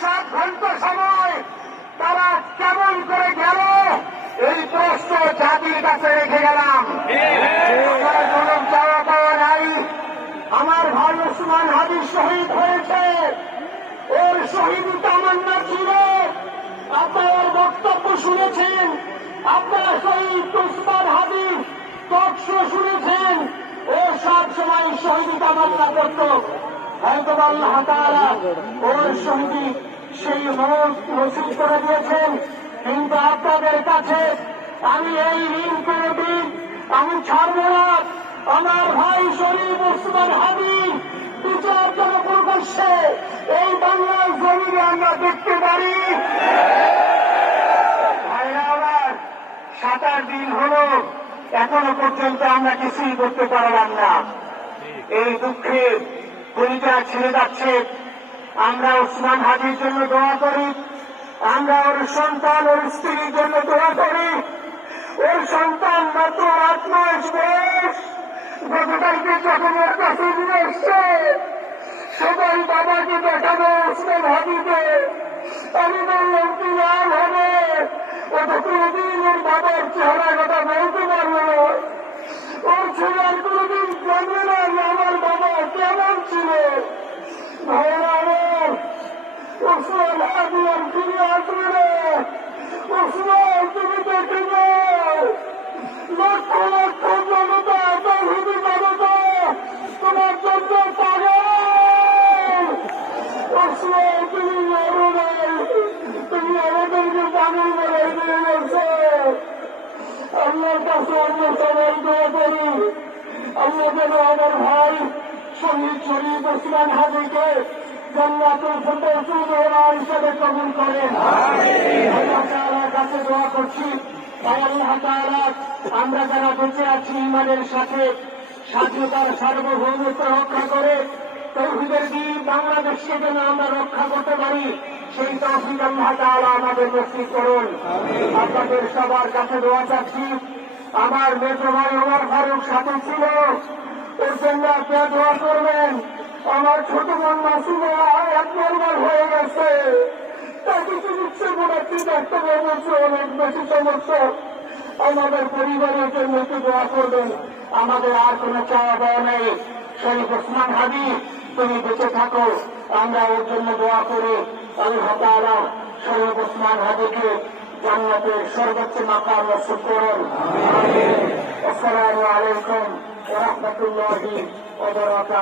6-7 ঘন্টা সময় তারা কেমন করে গেল এই প্রশ্ন জাতির কাছে রেখে গেলাম। আমার কোনো চাওয়া পাওয়া নাই। আমার ভাই ওসমান হাদি শহীদ হয়েছে, ওর শহীদি তামান্না ছিল। আপনার বক্তব্য শুনেছেন, আপনারা শহীদ ওসমান হাদি টকশো শুনেছেন। ও সব সময় শহীদি তামান্না করত। হয়তো আল্লাহ তাআলা ওর শহীদি সেই মত নসিব করে দিয়েছেন। কিন্তু আপনাদের কাছে আমি এই ঋণ করে দিন, আমি ছাড়ব না। আমার ভাই শহীদ ওসমান হাদি বিচার যেন প্রকাশ্যে এই বাংলার জমিনে আমরা দেখতে পারি। 7-8 দিন হলো এখনো পর্যন্ত আমরা কিছুই করতে পারলাম না। এই দুঃখে কলিজা ছেড়ে যাচ্ছে। আমরা ওসমান হাদির জন্য দোয়া করি, আমরা ওর সন্তান ওর স্ত্রীর জন্য দোয়া করি। ওর সন্তান মাত্র 8 মাস বয়স, গতকালকে যখন ওর কাছে নিয়ে এসছে সবাই বাবাকে দেখাবো ওসমান হাদিকে। আমি বললাম কি লাভ হবে, ও তো কোনদিন ওর বাবার চেহারা কথা বলতে পারবে না। ওর ছেলে আর কোনদিন জানবে না আমার বাবা কেমন ছিল। ওসমান হাদি আর ফিরে আসবে না। ওসমান তুমি দেখে যাও, লক্ষ লক্ষ জনতা তৌহিদি জনতা তোমার জন্য পাগল। ওসমান তুমি মরো নাই, তুমি আমাদেরকে পাগল বানাই দিয়ে গেছ। আল্লাহর কাছে আমরা সবাই দোয়া করি, আল্লাহ যেন আমার ভাই শহীদ শরীফ ওসমান হাদিকে জান্নাতুল ফিরদাউসের ওলা হিসেবে কবুল করেন। আল্লাহ তাআলার কাছে দোয়া করছি, আল্লাহ তাআলা আমরা যারা বেঁচে আছি ইমানের সাথে স্বাধীনতার সার্বভৌমত্ব রক্ষা করে তৌহিদের দ্বীপ বাংলাদেশকে যেন আমরা রক্ষা করতে পারি, সেই তৌফিক আল্লাহ তাআলা আমাদের নসিব করুন। আপনাদের সবার কাছে দোয়া চাচ্ছি। আমার মেজো ভাই ওমর ফারুক সাথে ছিল, ওর জন্য আপনারা দোয়া করবেন। আমার ছোট বোন মাসুমা 1 নম্বর হয়ে গেছে, তাকে চিকিৎসা করাচ্ছি, ডাক্তার বলছে অনেক বেশি সমস্যা। আমাদের পরিবারের জন্য একটু দোয়া করবেন। আমাদের আর কোনো চাওয়া পাওয়া নেই। শরীফ ওসমান হাদি তুমি বেঁচে থাকো, আমরা ওর জন্য দোয়া করি। আল্লাহ তাআলা শরীফ ওসমান হাদিকে জান্নাতের সর্বোচ্চ মাকাম নসিব করুন। আসসালামু আলাইকুম ওয়া রাহমাতুল্লাহি ওয়া বারাকাতুহু।